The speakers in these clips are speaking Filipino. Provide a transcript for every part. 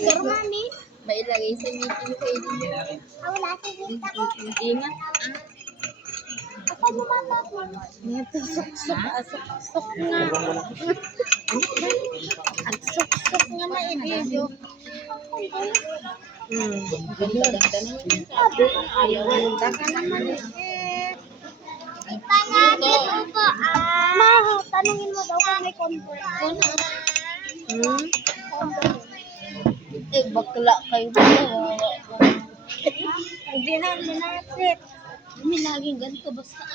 Pero mami, May ilagay sa meeting kayo din. wala si Vita ko. Ingat. Ako naman ako. Ito, sok-sok nga. Ang sok-sok nga ma-video. Ganda-ganda naman yun. Sabi, Ayaw. Ganda ka naman eh. ipanapit ko. Ma, tanungin mo daw kung may convert. Bakla kayo ba? Hindi na, minapit. May laging ganito basta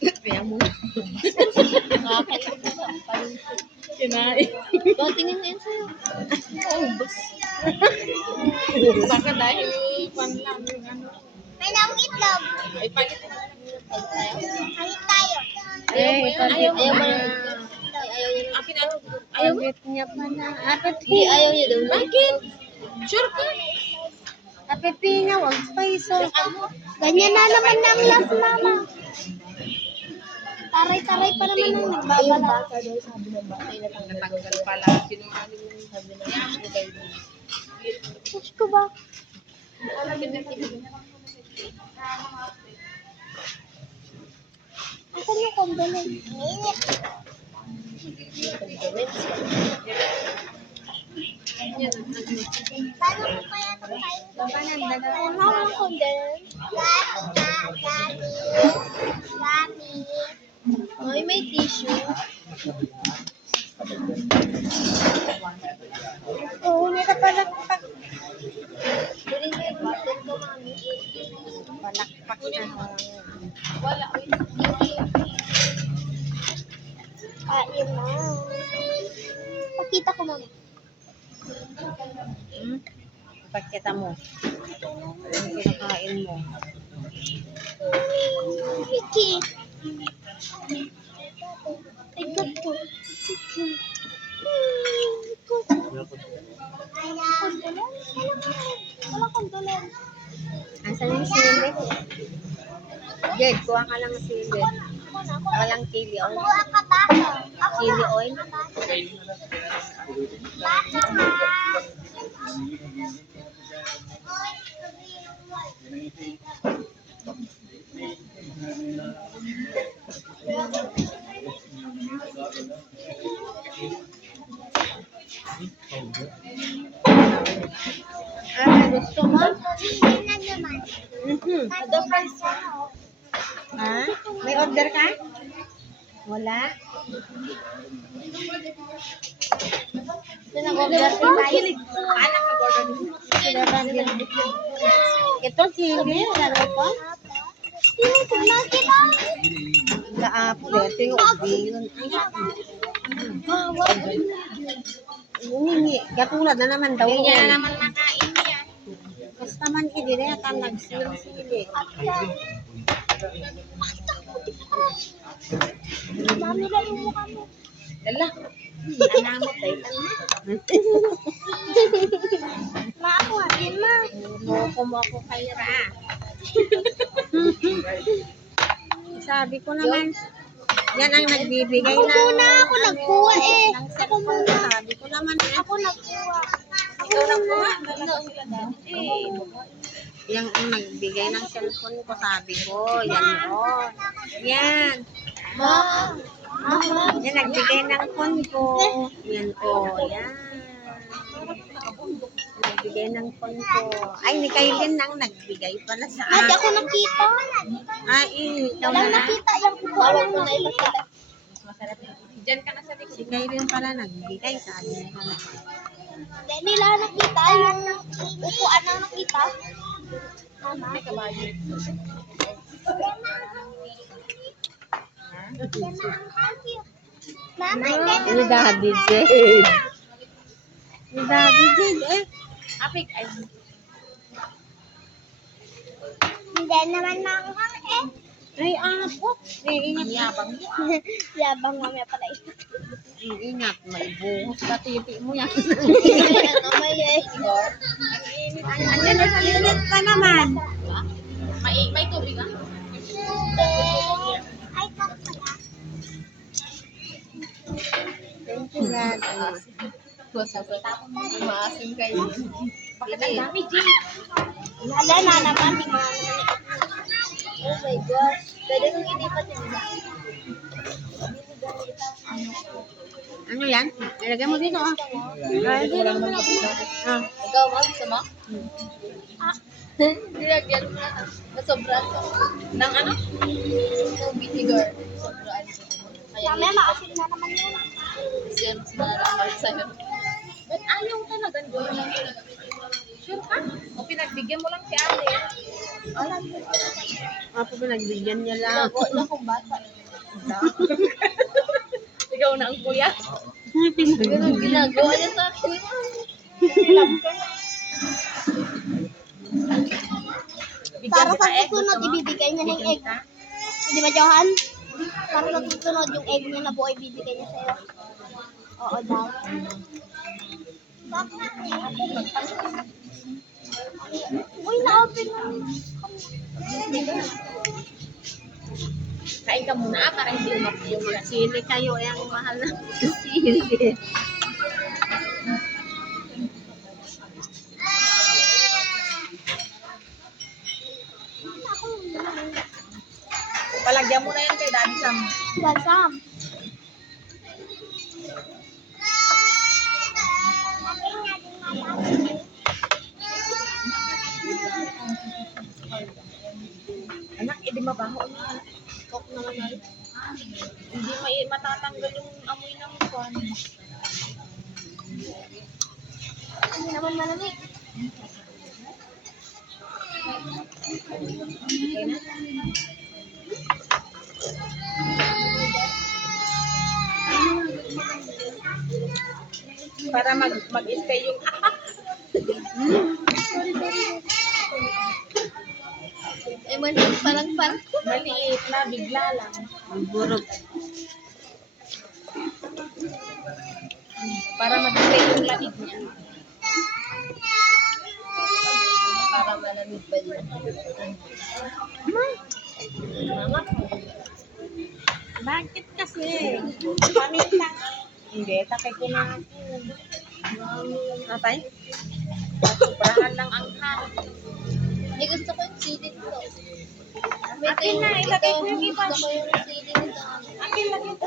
kaya mo. Nakakain ko sa palintik. Kinain. Tingin na yun sa'yo. Oo, bas. Baka dahil pan lang yung ano. May nawang itlog. Ay, palit. Halit tayo. Ayaw mo na. Ayaw niya na. Akin ano? Ayaw niya pa na. Apit Hindi, ayaw niya daw. Bakit? Sure ka? Apit niya, wag pa iso. Ganyan na naman ng last mama. Taray-taray pa naman ang nagbabala. Sabi ng bata, Natanggal pala. Sinungaling mo. sabi ng bata. Push ko ba? Asan yung condolence? Paano ko kaya ito tayo? Ano ang condolence? Gami. Ay, may tissue. Oo, nila palakpak. Kunin mo yung button ko, mami. Palakpak na. Wala. Kain na. Pakita ko mama. Pagkita mo. Ang kinakain mo. Vicky. Ay, gato. Wala condolence. Asan yung sili? Jed, kuha ka lang ng sili. Walang chili oil. Kuha ka ba? Ako Chili oil. Bata ka. Gusto mo? Hindi na naman. Ada fries. Ha? May order ka? Wala? Nag-order din tayo. Anak mag-order din. Ito chili. Laro pa? Tingnan kita. Laapo. Ito yung ubi. Yun. Hindi. Katulad na naman daw. Hindi na naman makain niya. Basta man hindi na yata nag-sili. Mami lang yung mukha mo. Dala. Anamot tayo. Ma, ako atin ma. Loko mo ako kaya ra. Sabi ko naman, yan ang nagbibigay Ako ng... muna, ako nagkuha eh. Ng cellphone. Sabi ko naman, Ako nagkuha. ikaw nagkuha. Yan ang nagbigay ng cellphone ko, sabi ko. Yan o. Yan. Ma. Yan, nagbigay ng phone ko. Yan o. Yan. Nagbigay ng phone ko. Ay, ni Kaylin nang nagbigay pala sa Hindi ako nakita. Ay, ikaw Walang na. nakita yung kukuha lang na ipagkala. Si Kaylin pala nagbigay. Sabi ko na. Hindi nila nakita yung upuan na nakita. Mama. Mama, hindi na. Ni Daddy Jade. Ni Daddy Jade, eh. Apik, ay. Hindi naman manghang eh. Ay, apo. Ingat. Yabang. Yabang mamaya pala ito. Ingat. May buhos sa titi mo yan. Ano may eh. Ano na sa lilit pa naman. May tubig ah. Ay, kap pala. Thank you, God. Tapos, maasim kayo. Bakit ang dami, Jim? Wala na naman, di mga Oh my gosh. Pwede kong ilipat yun. Ano yan? Ilagay mo dito, ah. Ah. Ikaw, ma, gusto mo? Nilagyan mo na. Nasobraan ka. Ng ano? Ng vinegar. Sobraan ka. Kaya Mamaya maasin na naman yun. kasi yan, mas malalakas sa'yo. Ba't ayaw talaga doon? Sure ka? O pinagbigyan mo lang si ate? Ako pinagbigyan niya lang. Nago na kung bata. Ikaw na ang kuya? Ganun ginagawa niya sa akin. Para sa susunod, ibibigay niya ng egg. Di ba, Johan? Para sa susunod, yung egg niya na buo, ibibigay niya sa'yo. Oo daw. Uy, na-open na. Kain ka muna para hindi umapi yung mga sili kayo. Ay, ang mahal na sili. Palagyan mo na yan kay Daddy Sam. Gasam. Anak, edi mabaho na. Tok naman ay. Hindi matatanggal yung amoy ng kwan. Hindi naman malamig. Okay na? Para mag-stay yung Eh, parang maliit na, bigla lang. Burog. Para mag-stay yung lamig niya. para malamig pa din. Mama. Bakit kasi? Pamit lang. Hindi, takay ko na ako. Atay? Sobrahan lang ang hang. Hindi gusto ko yung sili nito. Akin na, ilagay ko yung iba. Gusto ko yung sili nito. Akin lang ito.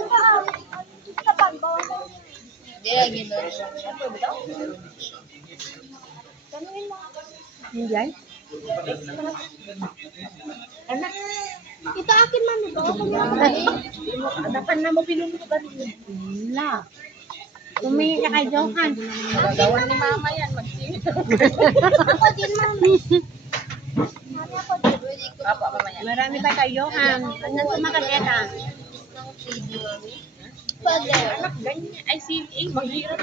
Kapag bawasan niya. Hindi lang gano'n. Ganuin mo. Hindi ay? Anak, Ito akin man, bawasan niya. anapan na mo pinunod ka rin. Wala. Tumingin ka kay Johan. Gagawan ni mama yan, magsingit. Ako din, mami. Mami, ako din. Pwede ko Apa, mamaya. Marami ba kay Johan? Ano sumakaketa? ng sili, mami. Pwede. Anak, ganyan. Ay, mahirap.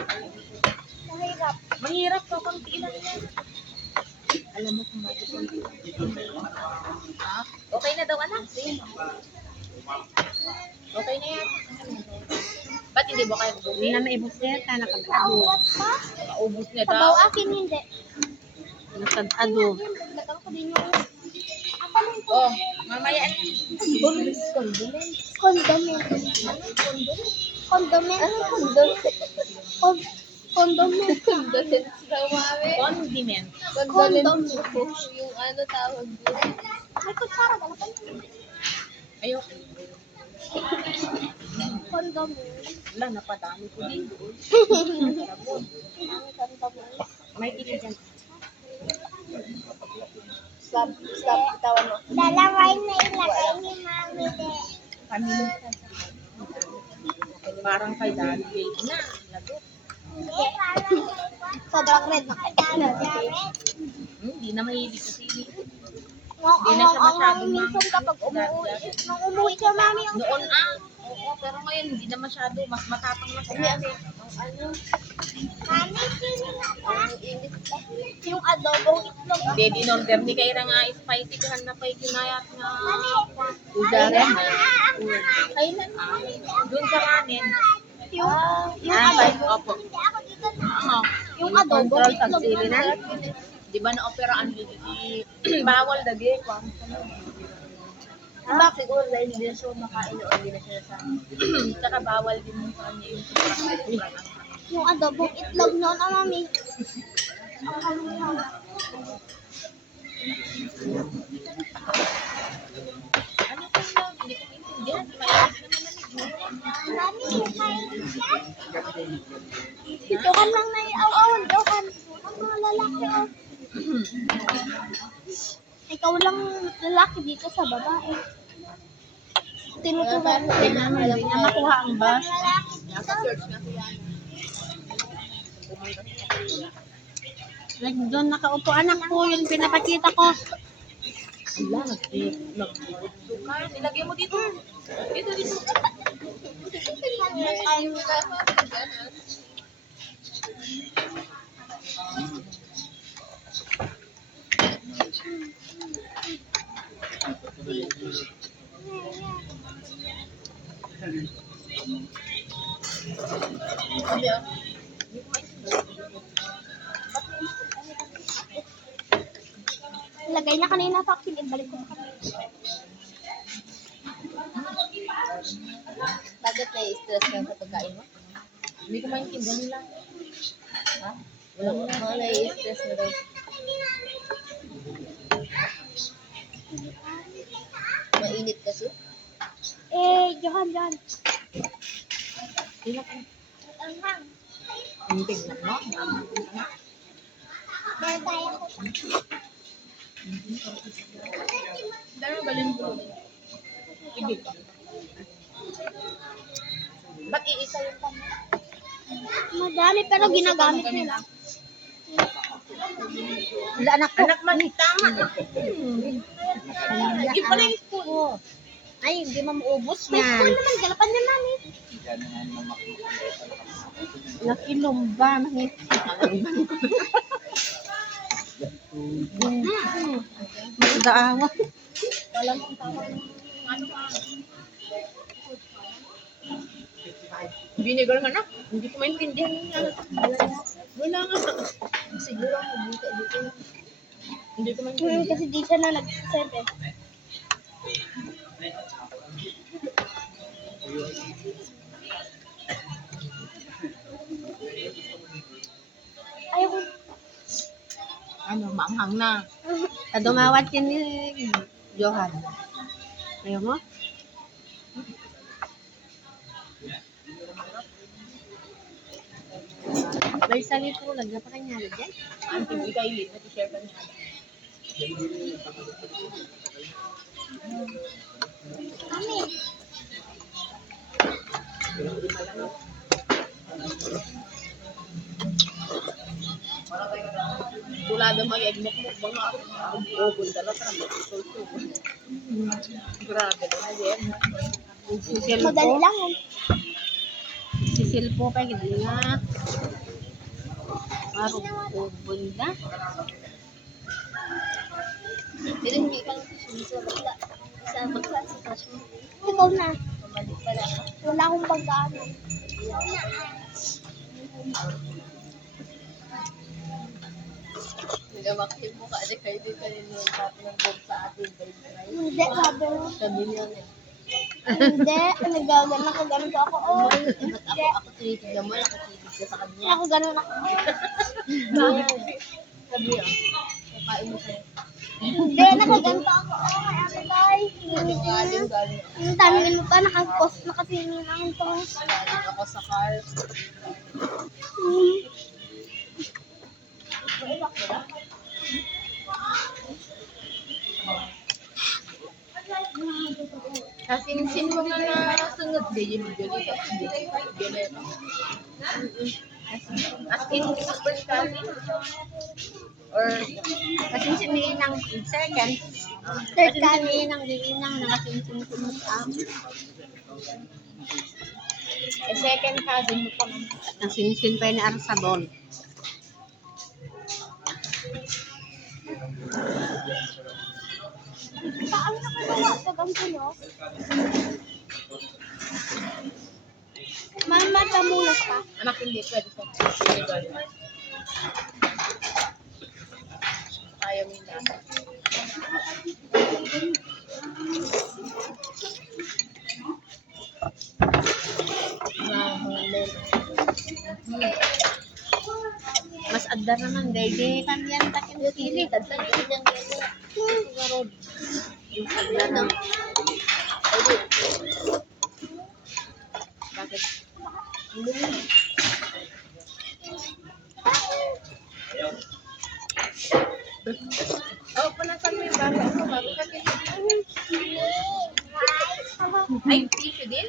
Mahirap. Mahirap ka pang tiilan yan. Alam mo kung bakit yung Ah, okay na daw, anak. Okay na yan. Ba't hindi ba kayo Hindi bumili? na maibos neta, nakag-ado. Nauwas pa. Maubos niya Sabaw daw. akin, hindi. Nakag-ado. Dagdagan ko din yung... Ako lang ito. Oh, mamaya. Condiment. Condiment. Condiment. Ano condiment? Condiment. condolence daw, mami. Condiment. Condolence po. Yung ano tawag doon. May kutsara, galapan. Ayoko. Condiment. Wala, napadami ko din. May tigil dyan. Stop, tawan mo. Dalaway na ilagay ni Mami de. Pamilya. Parang kay Daddy Babe na. Lagot. Sobrang red na. Hindi na mahilig kasi. Ang Hindi na siya masyadong minsan kapag umuwi. Nung umuwi siya, Mami, ang Noon oo, pero ngayon hindi na masyado. Mas matapang na siya. Ano? Mami, sino na ba? Yung adobong itlog. Hindi, in-order ni Kaira nga spicy kahan na pa'y kinayat nga. Udara. Kailan? Doon sa kanin. Yung Ay, adobo. opo. Hindi ako dito. Oo. Yung adobong Control itlog. pagsili na. Di ba na-opera ang bawal dagi. Ah, siguro dahil hindi na siya makain o hindi na siya sa... Tsaka bawal din sa kanya yung sobrang ang Yung adobong itlog noon, mami. Ang kaluhaw. Ano ko lang, hindi ko maintindihan. Mainit naman ang Mami, kain ka? Si Johan lang naiaw-awan, Johan. Ang mga lalaki, oh. Ikaw lang lalaki dito sa babae. Tinutugan mo. Hindi niya makuha ang bus. Lalaki dito. Naka-search na siya. Like doon nakaupo anak ko, yung pinapakita ko. Wala, nag-video ka. Nilagay mo dito. Dito. Lagay niya kanina sa akin, ibalik ko sa kanina. Bakit na-stress ka sa pagkain mo? Hindi ko maintindihan nila. Ha? Wala mo mga na-stress na daw. Mainit kasi. Johan. Ilang ka. Anghang. Ang tignan mo. Meron tayo ko. Dami ba rin po? Ibig. Ba't iisa yung kanya? Madami pero ginagamit nila. Wala anak ko. Anak man, tama. Yung pala yung spoon. Ay, hindi mo maubos May yan. spoon naman, galapan niya namin. Nakilumba. Magdaawa. Walang tawag ng ano ka. Vinegar nga na. Hindi ko maintindihan yung ano. Wala nga. Siguro ako dito. Hindi ko maintindihan. Kasi di siya na nag-serve eh. Ayaw ko. Ano, maanghang na. Kadumawat yun ni Johan. Ayaw mo? May salit ko, lagyan pa kanya dyan. Ang hindi kayo lit, nag-share ka niya. Mami. Tulado mag-egg mo mga oven dala para mag-sulto. Grabe na yan. Sisil Madali po. lang eh. Sisil po kay hindi nga. Marong bunda. Pero hindi kang sa bakla. Sa bakla, sa crush mo. Ikaw na. Mabalik pala ako. Wala akong pagkaano. Nagamakil mo ka, kayo din kanina yung tapo ng bog sa atin. Hindi, sabi mo. Sabi niya na. Hindi, nakaganon ako. Oh, Ba't ako tinitignan mo, nakatitig ka sa kanya. ako ganon ako. Sabi niya, kakain mo sa'yo. Hindi, nakaganon ako. Oh, kay ate tay. Galing Yung tanongin mo pa, nakatingin lang ito. ako sa car. Kasinsin mo nga na sunod din yung video dito. As in, first cousin. Or, Kasinsin ni Inang second. Third Kasinsin cousin. ni Inang, di Inang, nakasinsin sunod ang. second cousin mo pa man. Nasinsin pa ni Arsabon. Paano nakagawa pag ang tulo? Matamulas ka. Anak, hindi pwede sa ayaw mo yung nasa. Mahulog. Dar naman, dahil kan yan takin sili. Tadtad ko dyan gano'n. Garod. Ano? Bakit? Oh, punasan mo yung bago. Ano, bago ka din. Ay, tissue din?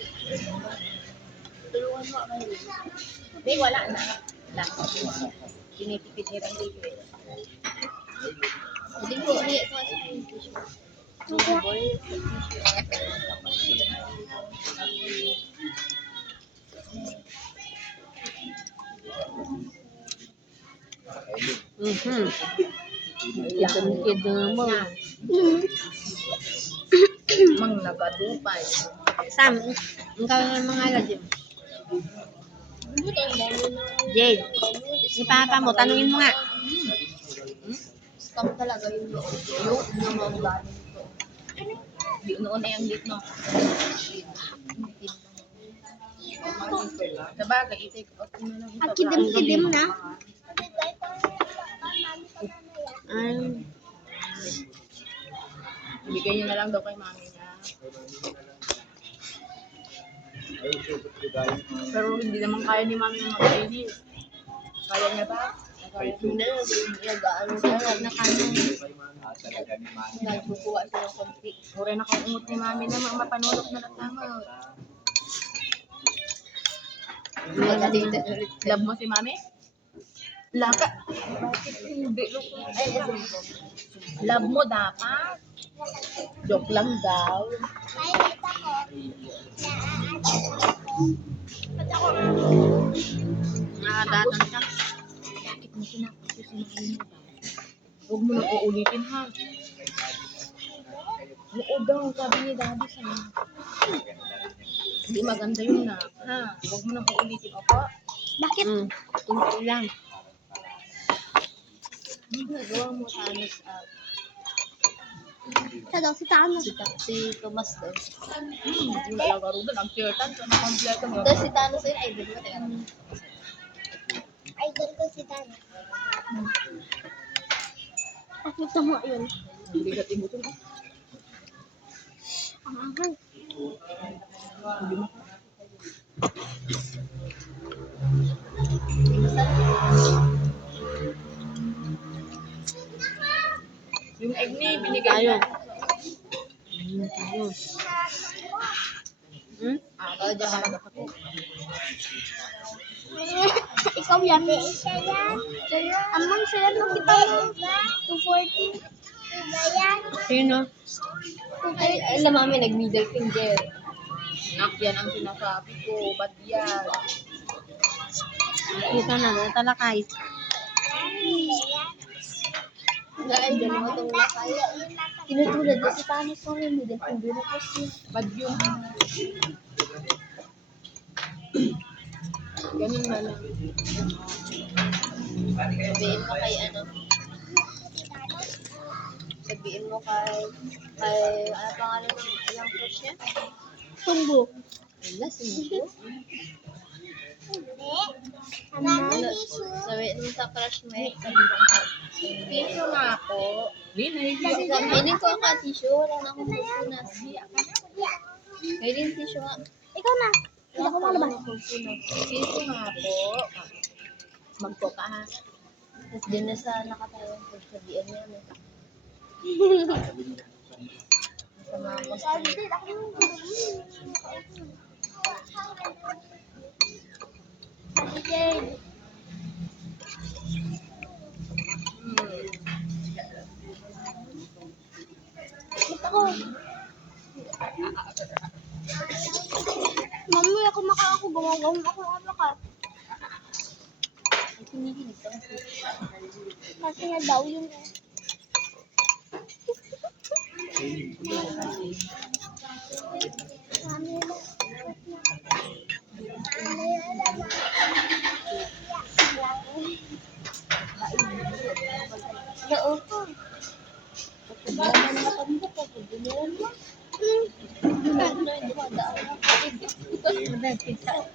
Tulungan mo ako. Hindi, wala na. Wala. Tinitipid niya lang dito eh. Hindi ko ulit ko sa tissue. Kid mo. Mang nagadupay. Sam, ikaw ng mga lagyan. Jade, si Papa mo, tanungin mo nga. Scam talaga yung loob na mga galing ko. Di noon na yung date, no? Sabagay, i-take out mo na lang. Ang kidim-kidim na. Ay, Bigay niyo na lang daw kay mami niya. Pero hindi naman kaya ni mami yung mag-edit. Kaya niya ba? Hindi na gaano siya. nakaano. Nagkukuha siya ng konti. Uri na kang ungot ni mami na mapanulok na natama. Love mo si mami? Laka. Bakit hindi? Love mo dapat. Joke lang daw. Nakadatan ka. Bakit mo tinapos yung sinabi mo daw? Huwag mo na uulitin ha. Oo daw, sabi ni daddy sa'yo. Hindi maganda yun na. Ha? Huwag mo na uulitin. Opo? Bakit? Tungkol lang. Nagawa mo Thanos at Siya daw si Thanos. Si Thomas daw. yung lagaro doon. Ang tiyertan. So, kompleto mo. Daw si Thanos ay idol mo. Idol ko si Thanos. Nakita mo yun. Hindi ka tibutin. Ang anghang. Yung egg ni, binigay Tayo. niya. Tayo. Kaya dyan ka nagkakapo. Ikaw yan. Siya yan. Amang siya yan. Nakita mo. 240. Sino? Ay, alam mami, nag-middle finger. Nak, yan ang sinasabi ko. Ba't yan? Kita na, talakay. Dahil dyan mo itong lakay. Tinutulad na si Thanos. Sorry, middle finger na kasi. Ba't yun? Ganun na lang. Sabihin mo kay ano? Sabihin mo kay ano pangalan ng ilang crush niya? Tumbo. Wala, sino? Ano? Sabihin mo sa crush mo eh. Tissue nga ako. Hindi, Sabihin ko ka tissue, wala na akong pupunas. Ngayon tissue nga. Ikaw na. Hindi ako malabas. Tissue nga po. Magko ka ha. Tapos din na sa nakatayo ko sabihin niya. Sama ako sa Mami, ako ako gumagawin ako ng ano ka. hinihinig ka. Kasi nga daw yung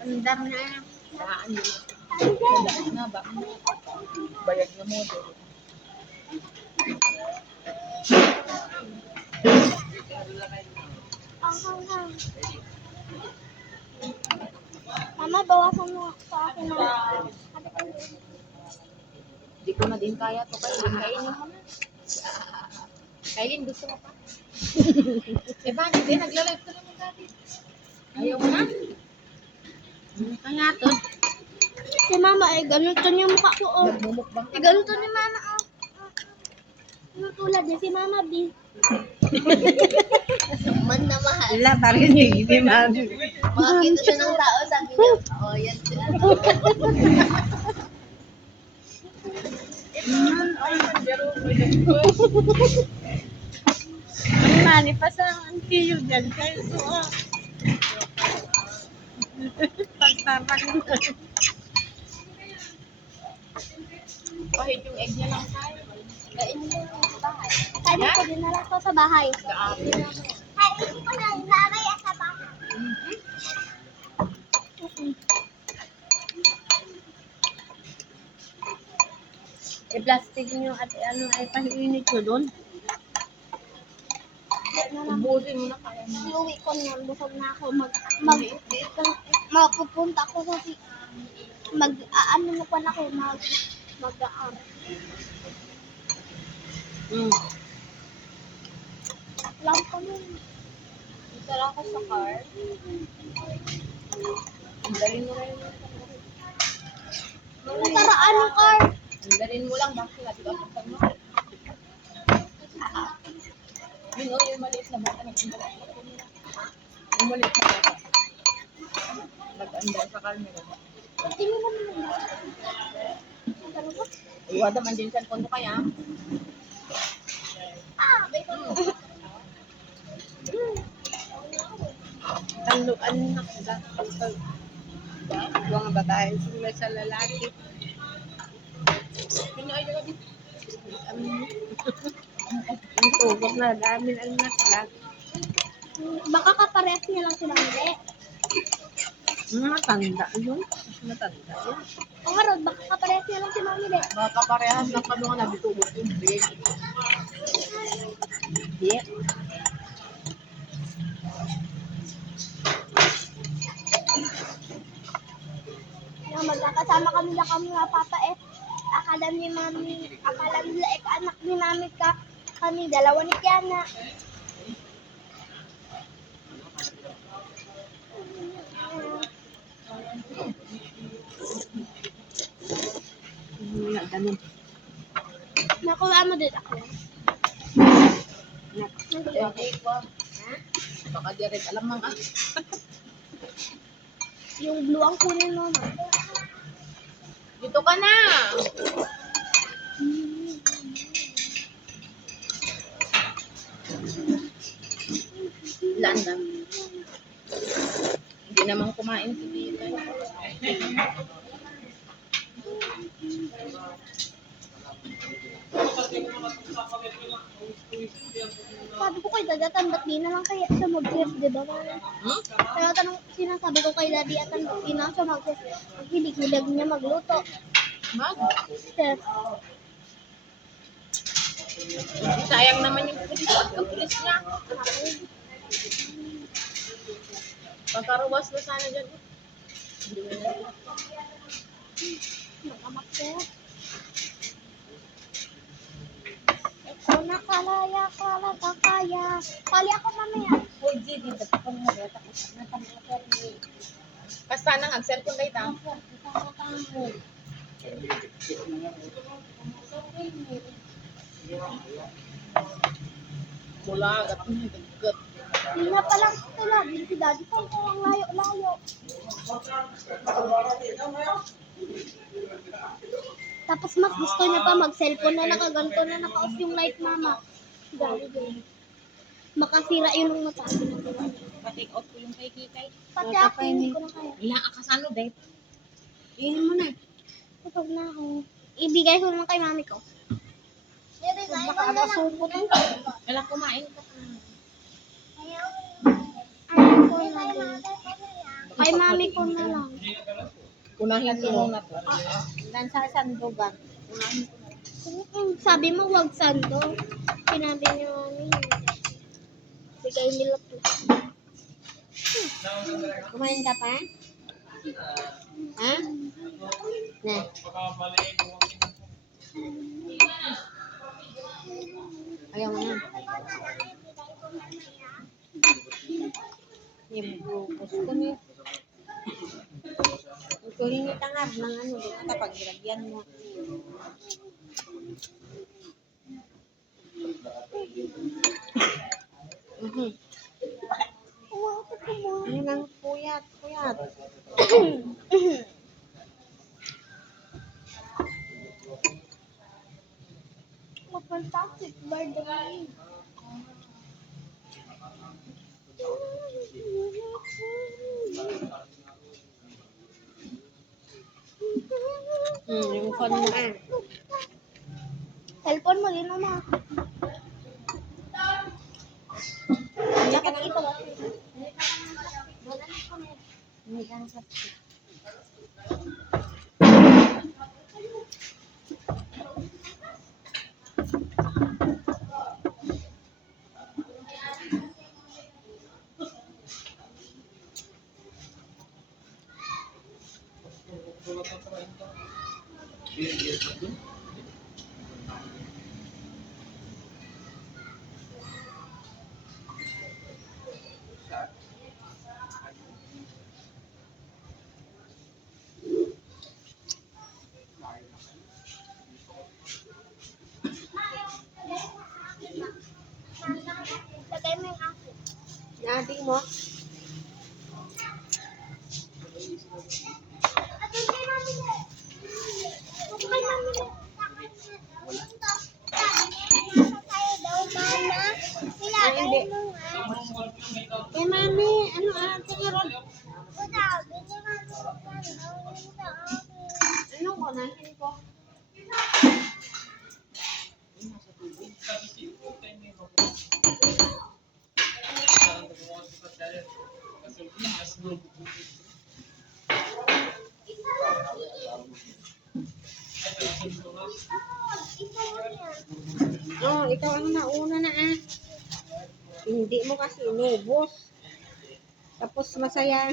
Ang dami na. Daan yun. Na ba? Bayag na mo. Ang. Mama, bawasan mo sa akin na. Hindi ko na din kaya to kayo. Kainin mo na. Kainin, gusto mo pa? Eh ba, hindi. Nagla-live ko naman dati. Ayaw mo na? Kaya to. Si mama, ganito yung mukha ko. Oh. Nagmumukbang ka. Ganito ni mama. Oh. Ano tulad niya si mama, B. Man na mahal. Wala, parang hindi mami. Makakita siya ng tao, sabi niya, oh, yan sila. Ang mani pa sa ang kiyo dyan. Kaya so, pagpapang. Kahit yung egg niya lang tayo. Kainin ko sa bahay. Kainin ko din na lang ko sa bahay. Kainin ko na lalagay sa bahay. I-plastic nyo at ano ay pahinit ko doon. Ubusin mo na kaya mo. Iuwi ko na, busog na ako. Mapupunta ako sa ano na pa na ako, mag-aar. Alam ko nun. Isara ako sa car. Ang dalin mo lang yung Nasaraan ng car. ang dalin mo lang. Bakit natin kapag mo? Yun o, yung maliit na bata. Yung maliit na bata. Nag-andar sa car nila. Hindi mo naman nila. Ano ba? Iwada man din sa kondo kaya. Tanduan na ka. Mga babae sila sa lalaki. Yun ay dala din. Ang tubok na dami ang naklag. Baka kaparehas niya lang sila hindi. Matanda yun. Matanda yun. O nga Rod, baka kaparehas niya lang si Mami de. Baka parehas ng kami nga nabitubot yung big. Hindi. Na magkakasama kami na kami nga papa eh. Akala ni Mami, akala nila anak ni Mami kami, dalawa ni Kiana. Ganun. Nakuha mo din ako. Okay ko. Baka di rin alam mga. Yung blue ang kunin mo. No? Dito ka na. Landa. Hindi naman kumain si Tita. Sabi ko kay Dada, ba't di na lang kaya siya mag-test, di ba? Hmm? Kaya sinasabi ko kay Daddy, ba't di na siya mag-test? Ang hilig-hilig niya magluto. Mag? Chef. Sayang naman yung pulis niya. Pagkaruwas na sana dyan. Hindi mo na. Nakamak siya. Ikaw na kalaya, kakaya. Kali ako mamaya. Uy, Gigi, ba't ako nagata ko sa natamata ni Basta nang ang-cellphone na ita. Mula, agat niya, gagat. Hindi na palang sila. Din si Daddy ko ang layo-layo. Tapos mas gusto niya pa mag-cellphone na nakaganto na naka-off yung light, mama. Si Daddy din. Makasira yun ng mata. Pa-take out ko yung kay Kikay. Pati ako, hindi ko na kaya. Wala ka kasano, Dave. Iinin mo na. Kapag na ako, ibigay ko naman kay mami ko. Baka masupot ang Wala kumain ka. ayaw ko na lang. Kay mami ko na lang. Unahin mo muna to. Dan sa sandugan. Sabi mo wag sando. Sinabi niyo bigay nila to. Kumain ka pa? Ha? Na. Ayaw mo na. Yung bukos ko niya. Ito rin yung tangab ng ano. Kapag nilagyan mo. Ano lang puyat. Fantastic birthday. Yung phone mo ah. Cellphone mo din naman. Jacket ito ba? Hindi ka na Lagay mo yung aso. Nadi mo. Eh mami, ano tingin ron? Ano ko nahin ko? Oh, ikaw ang nauna na ah. Hindi mo kasi inubos. Tapos masaya.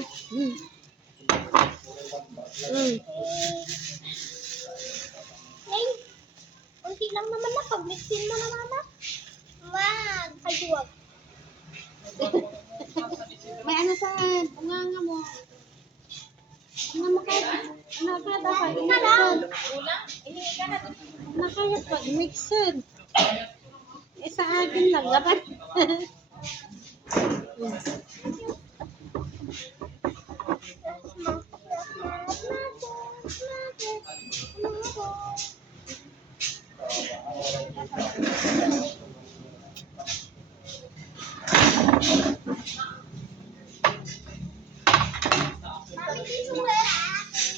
Hey, unti lang naman na. Pag-mixin mo na mama. Wag. Ay, wag. May ano sa bunganga mo. Ano mo kahit, ano ka dapat i-mixed. Nakaya pag mixed. Eh sa akin lang dapat.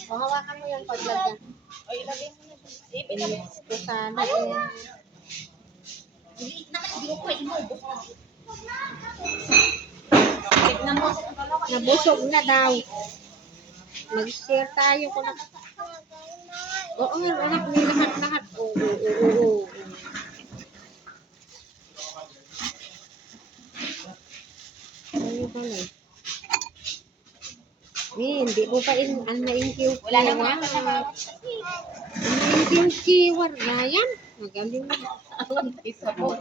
O hawakan mo yung paglagyan. O, ilagay mo na. I-mix ko sana eh. Hindi naman, hindi ko pa inubos. Nabusog na daw. Mag-share tayo kung na. Oo nga, anak, may lahat-lahat. Oo. Ano pala? Hindi mo pa na-inkiw. Wala na mga Na-inkiw-kiwar na yan. Magaling na. isa po.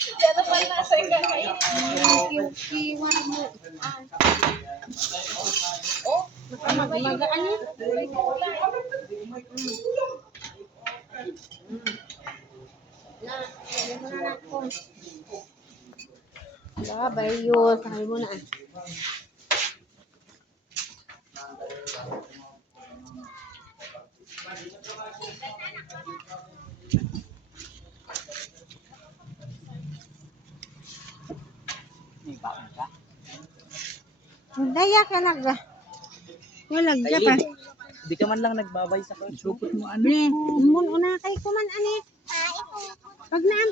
Pero pala nasa ikakain. Na-inkiw-kiwar mo. Oh, Magaan yun. Sabi mo na ako. Bayo, sabi mo na. Daya ka naga. Wala ka pa. Di ka man lang nagbabay sa kanya. Supot mo ano? Ne, mun una kay kuman ani. Pag naan.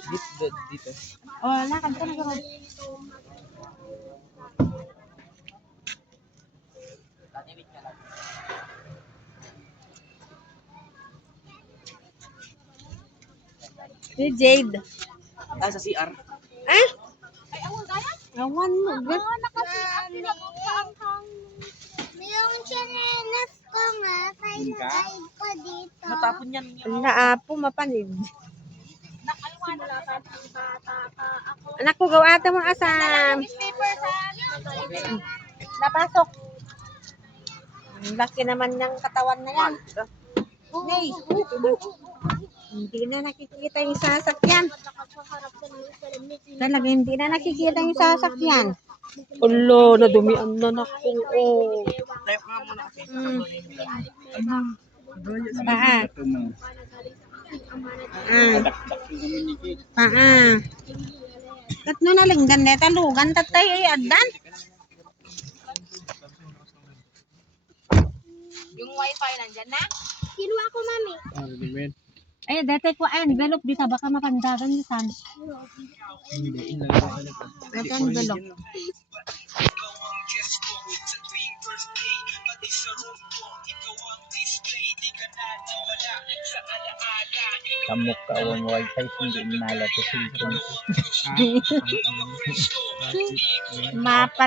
Dito. Oh, lakad ka na garo. Si Jade. Ah, sa CR. Ah? Awan mo. Ba't? Yung chinelas ko nga, kailangan ko dito. Matapon yan. Wala apo, mapanid. Anak ko, gawa ata mo asam. Napasok. Ang laki naman ng katawan na yan. Nay, hindi na nakikita yung sasakyan. Talaga, hindi na nakikita yung sasakyan. Ulo, nadumian na naku. Oh. Tayo ka muna kasi. Paa. Paa. Katno na lang ganda talugan tatay ay adan. Yung wifi nandyan na? Kinuha ko, mami. Ay, dati ko ay envelope dito baka mapandagan ni San. Hindi, inalagay ko na. Ito envelope. Kamuk ka ang wifi, hindi nala sa cellphone. Mapa